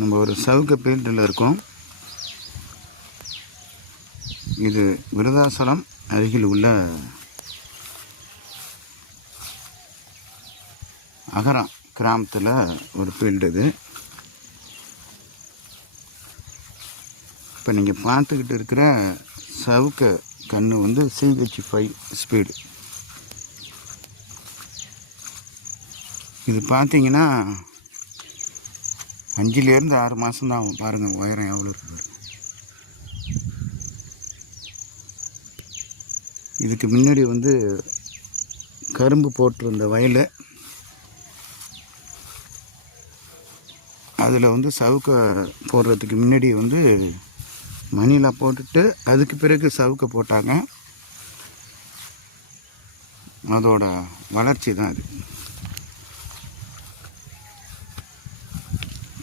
நம்ம ஒரு சவுக்கு ஃபீல்டில் இருக்கோம். இது விருதாசலம் அருகில் உள்ள அகரம் கிராமத்தில் ஒரு ஃபீல்டு இது. இப்போ நீங்கள் பார்த்துக்கிட்டு இருக்கிற சவுக்கு கன்று வந்து சிஹெச் ஃபைவ் ஸ்பீடு இது பார்த்தீங்கன்னா அஞ்சுலேருந்து ஆறு மாதம் தான் ஆகும். பாருங்கள் உயரம் எவ்வளோ இருக்குது இதுக்கு முன்னாடி வந்து கரும்பு போட்டிருந்த வயல் அதில் வந்து சவுக்க போடுறதுக்கு முன்னாடி வந்து மணிலா போட்டுட்டு அதுக்கு பிறகு சவுக்க போட்டாங்க. அதோட வளர்ச்சி தான் அது.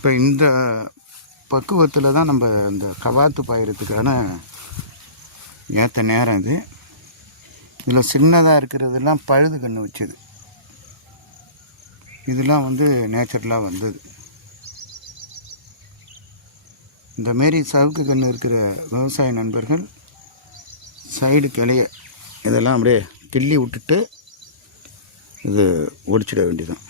இப்போ இந்த பக்குவத்தில் தான் நம்ம இந்த கவாத்து பாயிறதுக்கான ஏற்ற நேரம் இது. இதில் சின்னதாக இருக்கிறதெல்லாம் பழுது கன்று வச்சுது. இதெல்லாம் வந்து நேச்சுரலாக வந்தது. இந்த மாரி சவுக்கு கன்று இருக்கிற விவசாய நண்பர்கள் சைடு கிளைய இதெல்லாம் அப்படியே கிள்ளி விட்டுட்டு இது ஒடிச்சிட வேண்டியதான்